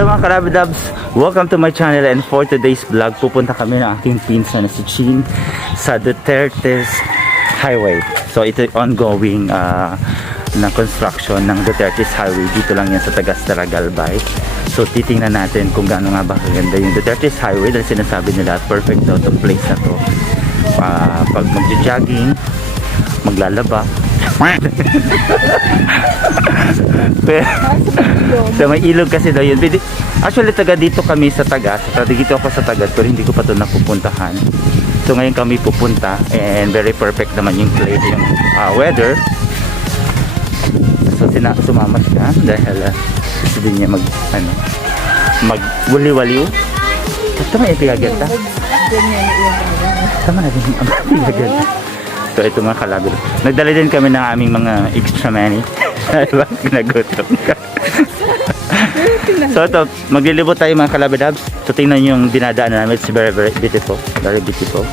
Hello mga Kalabidabs! Welcome to my channel, and for today's vlog, pupunta kami ng aking pinsan na si Chin sa Duterte's Highway. So ito ongoing na construction ng Duterte's Highway. Dito lang yan sa Tagas Daragalbay. So titingnan natin kung gaano nga ba kaganda yung Duterte's Highway, dahil sinasabi nila perfect daw itong place na to pag magja-jogging, maglalaba. So may ilog kasi daw yun. Actually taga dito kami sa Tagas. Dito ako sa Tagas pero hindi ko pa ito napupuntahan. So ngayon kami pupunta, and very perfect naman yung place, yung weather. So sumama siya dahil gusto din niya mag-wali-waliw. Tama yung pigaganda. Tama na din yung pigaganda. So ito mga Kalabid, nagdala din kami ng aming mga extra money. Diba? Ginagutom ka. So ito, maglilibot tayo mga Kalabidabs. So tingnan yung dinadaan namin. It's very very beautiful. Very beautiful.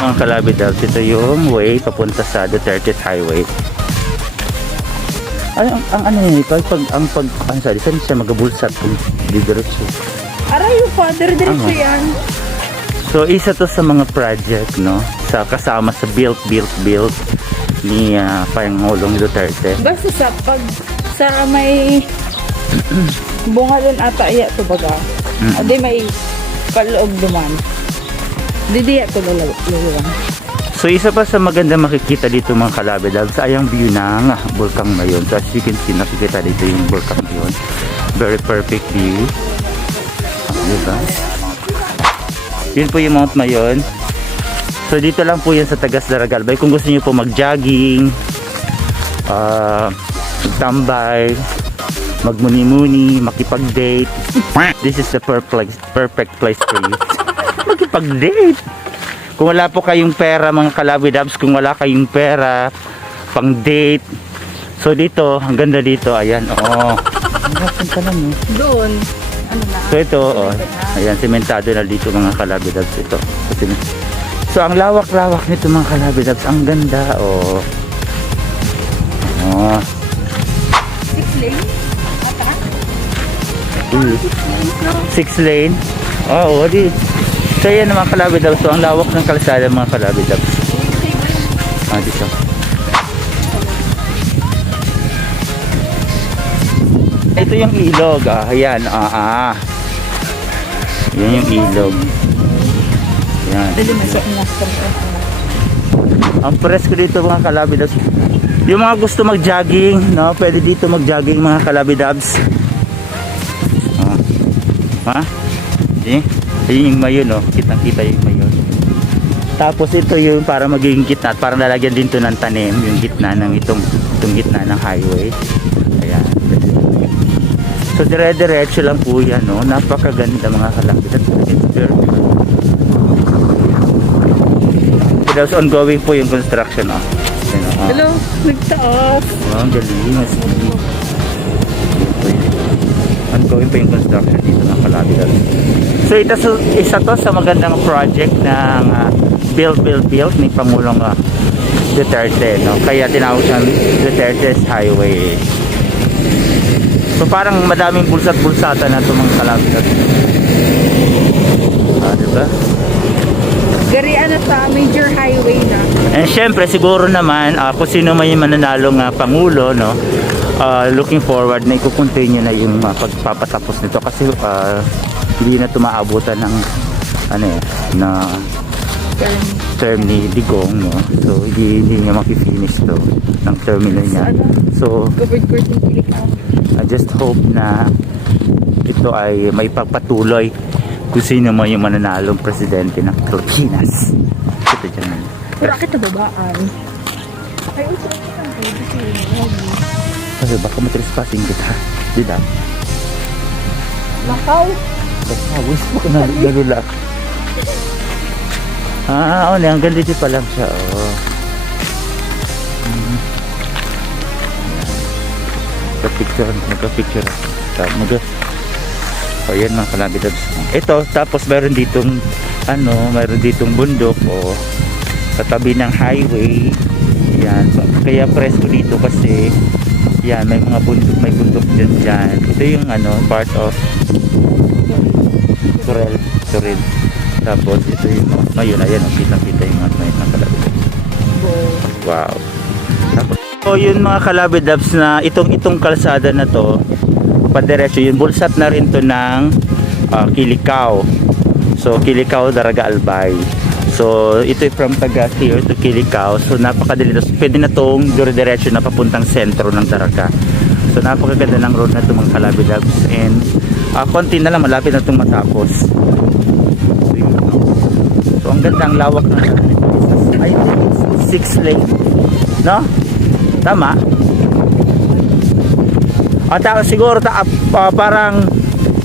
Mga Kalabidabs, ito yung way papunta sa Duterte's Highway. Ay, ang ano yun, saan siya magabulsat kung didiretso. Aray, yung father, diretso yan. So isa to sa mga project, no, sa kasama sa build ni Pangulong Duterte. Basta sa may bunga doon ata iya to baga. Adi may kaloob duman. Didiya to luluwang. So isa pa sa maganda makikita dito mga Kalabidabs ay ang view ng Bulkang Mayon. So as you can see, nakikita dito yung Bulkang Mayon. Very perfect view. Diba? Yun po yung Mount Mayon. So dito lang po yan sa Tagas Daragalbay. Kung gusto niyo po mag-jogging, magtambay, magmuni-muni, makipag-date, this is the perfect place for you. Makipag-date. Kung wala po kayong pera mga Kalabidabs, kung wala kayong pera pang-date, so dito, ang ganda dito, ayan, Doon. Ano na? So ito, ayan, sementado na dito mga Kalabidabs ito. So ang lawak-lawak nito mga Kalabidabs, ang ganda, 6 lane? Ata? 6 lane. Oo, di. So yan mga Kalabidabs, so ang lawak ng kalsada mga Kalabidabs. Dito. Ito yung ilog, ayan, yan yung ilog. Yan. Ang presko dito mga Kalabidabs. Yung mga gusto mag-jogging, no, pwede dito mag-jogging mga Kalabidabs. Yun yung mayon, no, kitang-kita yung mayon. Tapos ito yung para magiging gitna, para lalagyan din to ng tanim, yung gitna ng itong gitna ng highway. Ayan. So dire-diretso lang po yan, no? Napakaganda mga Kalabidabs. It's ongoing po yung construction, no? Hello, nagtaas. Ang galing. Ongoing po yung construction dito mga Kalabidabs. So ito isa to sa magandang project ng build ni Pangulong Duterte, no? Kaya tinawag siyang Duterte's Highway. So parang madaming bulsat-bulsata na ito mga Kalabidabs. Diba? Garian na sa major highway na. And syempre siguro naman kung sino man yung mananalong Pangulo, no, looking forward na i-continue na yung pagpapatapos nito kasi hindi na tumaabutan ng na term ni Digong, no? So hindi niya makifinish to ng terminal niya. So I just hope na ito ay may pagpatuloy kung sino man yung mananalong presidente ng Pilipinas. Ito dyan. Pero kita babaan. Ay, kasi baka matrespassing kita. Di ba? Lakaw. Gusto ko na nalulak. Hanggang dito pa lang siya. Nagka-picture. Yan mga Kalabidabs. Ito, tapos mayroon ditong bundok sa tabi ng highway. Yan. Kaya presko dito kasi Yan, may mga bundok, may bundok dyan. Ito yung part of Turel. Tapos ito yung mayon, ayan, kitang-kita yung mga mayon ng Calabidabs. Wow. Tapos, so yun mga Calabidabs na itong kalsada na to, padiretso yun, bulsat na rin to ng Kilikao. So Kilikao, Daraga, Albay. So ito from taga here to Kilikao. So napakadali. Pwede na tong dire-diretso na papuntang sentro ng Daraga. So napakaganda ng road na ito mga Calabidabs. And konti na lang, malapit na itong matapos. So, yun. So ang ganda, ang lawak na I think 6 lane. No? Tama? Siguro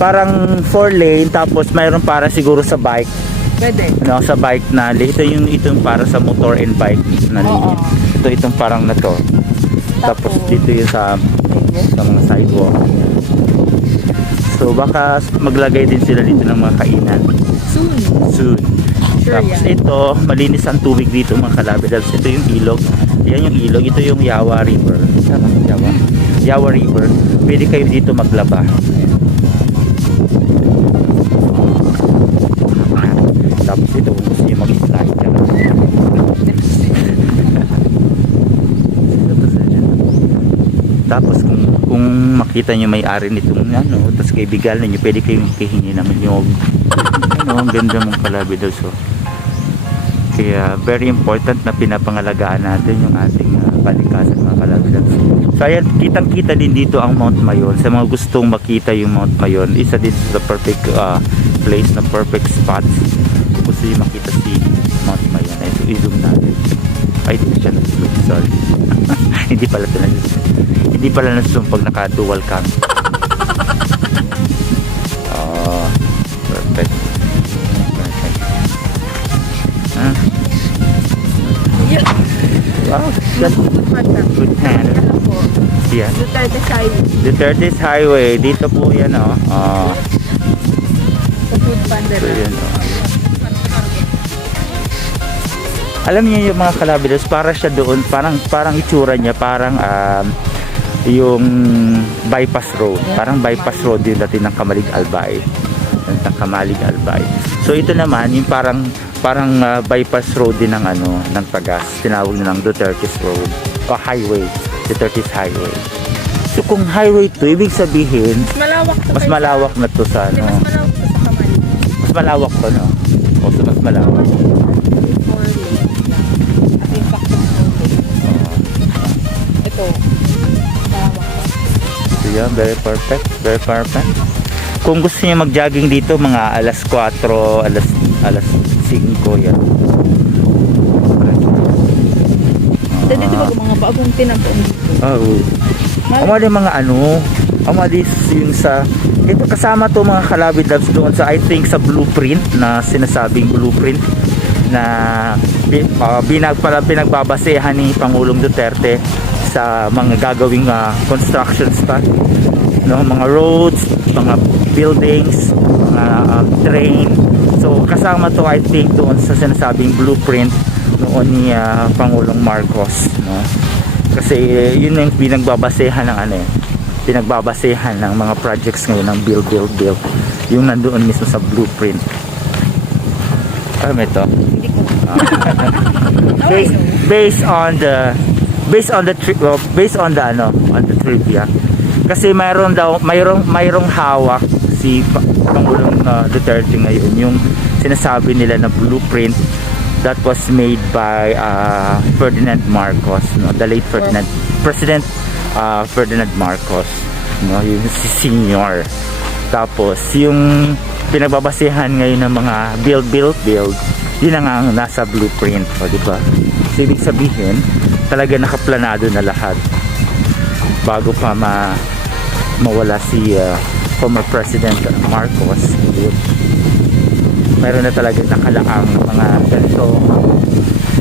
parang 4 lane, tapos mayroon para siguro sa bike. Pwede. Sa bike na itong para sa motor and bike na linya. Itong parang na to. Tapos dito yung sa mga sidewalk. So baka maglagay din sila dito ng mga kainan soon. Tapos ito, malinis ang tubig dito mga Calabidabs. Ito yung ilog. Yan yung ilog. Ito yung Yawa River. Yawa River. Pwede kayo dito maglaba. Tapos ito, kung gusto nyo mag-slide dyan. Tapos kung makita nyo may-ari nitong tapos kaibigan ninyo, pwede kayong hihingi ng nyog. Ang ganda mong Calabidabs. Kaya very important na pinapangalagaan natin yung ating kalikasan mga Calabidabs. So ayan, kitang-kita din dito ang Mount Mayon. Sa mga gustong makita yung Mount Mayon, isa din sa perfect place na perfect spot. Gusto yung makita si Mount Mayon. Ito i-zoom natin. Ay, hindi siya na-zoom. Sorry. Hindi pala ito na-zoom. Hindi pala na-zoom pag naka-dual cam. Perfect. Wow, good hand. Yeah. Duterte's Highway. Dito po yan, Sa food panda. So, yan, Alam niyo yung mga Calabidabs, para siya doon, parang itsura niya, parang yung bypass road. Parang bypass road din dati ng Kamalig Albay. Ng Kamalig Albay. So ito naman, yung parang bypass road din ng ng Tagas. Tinawag na ng Duterte's Road o Highway, Duterte's Highway. So kung highway to, ibig sabihin mas malawak na to sa Mas malawak to sa Kamalig. Mas malawak to, no? O so mas malawak. Ito. Malawak. So yan, very perfect. Very perfect. Kung gusto niyo mag-jogging dito, mga alas 4, alas 5 yan. Dito ba mga bagong tinapon dito? Ang mga yung sa ito kasama to mga Calabidabs doon sa I think sa blueprint na sinasabing blueprint na pinagbabasehan ni Pangulong Duterte sa mga gagawing construction stuff, mga roads, mga buildings, mga train. So kasama to I think doon sa sinasabing blueprint noon ni Pangulong Marcos, no? Kasi yun yung pinagbabasehan ng pinagbabasehan ng mga projects ngayon ng build yung nandoon mismo sa blueprint. Alam ito? Hindi ko. based on the trivia. Kasi mayroong hawak si Pangulong Duterte ngayon, yung sinasabi nila na blueprint that was made by Ferdinand Marcos, no? The late President Ferdinand Marcos, no? Yung si senior. Tapos yung pinagbabasehan ngayon ng mga build, yun ang nasa blueprint, di ba? So, ibig sabihin talaga nakaplanado na lahat bago pa mawala si former President Marcos. Mayroon na talaga nakalaang mga ganito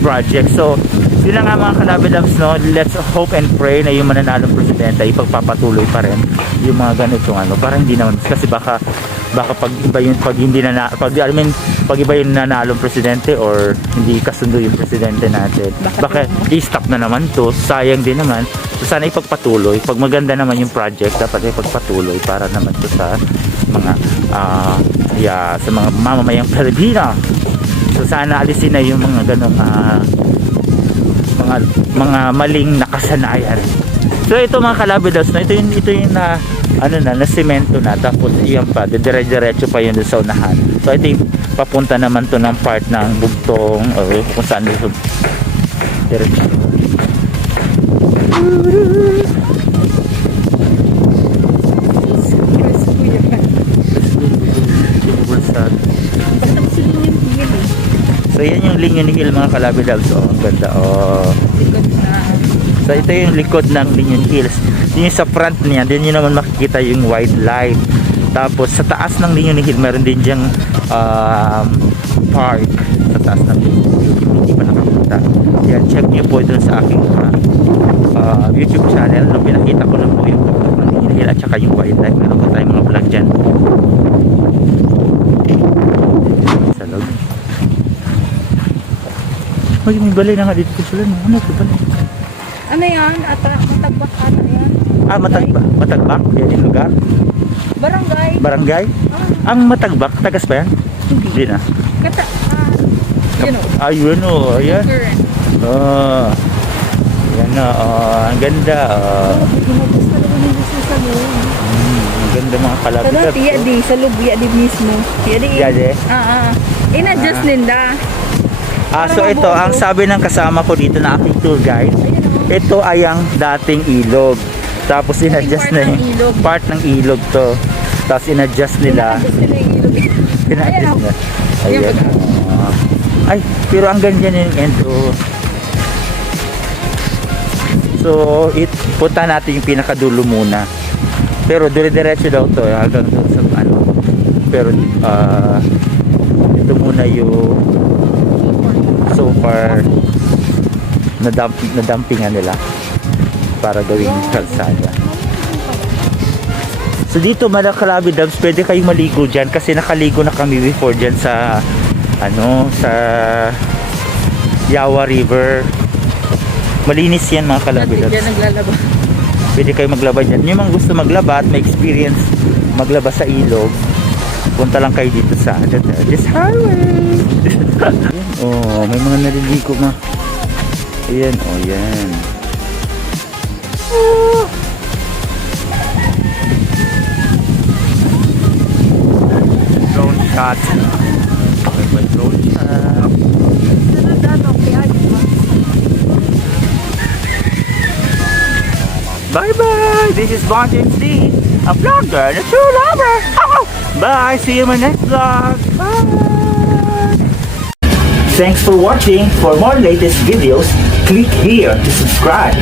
project. So yun na nga mga Calabidabs, no? Let's hope and pray na yung mananalong presidente ay pagpapatuloy pa rin yung mga ganitong para hindi naman, kasi baka pag iba yung nanalong presidente or hindi kasundo yung presidente natin, baka i-stop na naman to, sayang din naman. So, sana ipagpatuloy. Pag maganda naman yung project, dapat ipagpatuloy para naman to sa mga sa mga mamamayang Pilipino. So sana alisin na yung mga ganong mga maling nakasanayan. So ito mga kalabidas na ito yung na na semento na, tapos iyan pa dire-diretso pa yun sa unahan. So ito yung papunta naman to ng part ng bugtong o kung saan ito diretso. So yan yung Lingon Hill mga kalabidags. Oh, ang ganda. Oh. Likod na. So ito yung likod ng Lingon Hills. Yung sa front niya, din nyo naman makikita yung wildlife. Tapos sa taas ng Lingon Hill, meron din dyang park. Sa taas ng Lingon Hill, hindi pa nakapunta. Yan, check nyo po dun sa aking YouTube channel. Nung pinakita ko na po yung Lingon Hill at saka yung wildlife. Meron po tayong mga vlog dyan. Sa loob. Ay, may balay na nga dito sila. Ano ito balay? Ano yan? Matagbak ano yan? Matagbak. Matagbak? Yan yung lugar? Barangay. Barangay? Ang Matagbak, tagas pa yan? Hindi na. Kata, you know. Ayun o, ayan. Current. Oh. Yan o, ang ganda. Ang ganda mga kalapit. Tada, tiya di, sa loob, tiya di mismo. Tiya di. Tiya di? Ina-adjust ninda. So ito, ang sabi ng kasama ko dito na aking tour guide, ito ay ang dating ilog. Tapos in-adjust na yung part ng ilog to. Tapos in-adjust nila. Ina-adjust nila yung ilog. In-adjust nila. Ayan. Ay, pero ang ganda yung end. Oh. So, punta natin yung pinakadulo muna. Pero dire-diretso daw to hanggang doon sa ano. Pero ito muna yung so far nadampingan nila para gawing kalsada. So dito mga Kalabidabs, pwede kayong maligo dyan kasi nakaligo na kami before dyan sa sa Yawa River. Malinis yan mga Kalabidabs. Diyan naglalaba. Pwede kayo maglaba dyan. Yung mga gusto maglaba at may experience maglaba sa ilog, punta lang kayo dito sa this highway. Oh, may mga naliligo ma. Ayan, oh yan. Drone shot. May drone shot. Bye bye. This is Bontin C, a vlogger, a true lover. Bye. See you in my next vlog. Bye. Thanks for watching. For more latest videos, click here to subscribe.